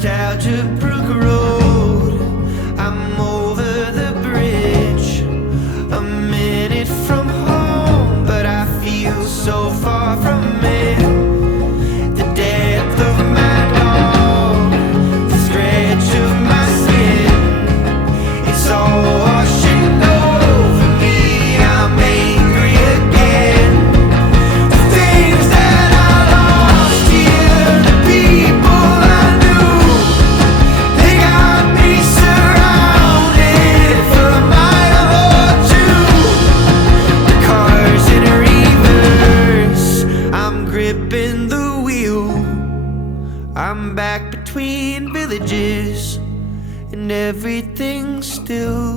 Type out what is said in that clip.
Nostalgia Brook Road. I'm over the bridge, a minute from home, but I feel so far from it. The depth of my dog, the stretch of my skin, it's all washing over me. I'm angry again. The things that I lost here, the people I knew, they got me surrounded for a mile or two. The car's in reverse, I'm gripping the wheel. I'm back between villages, and everything's still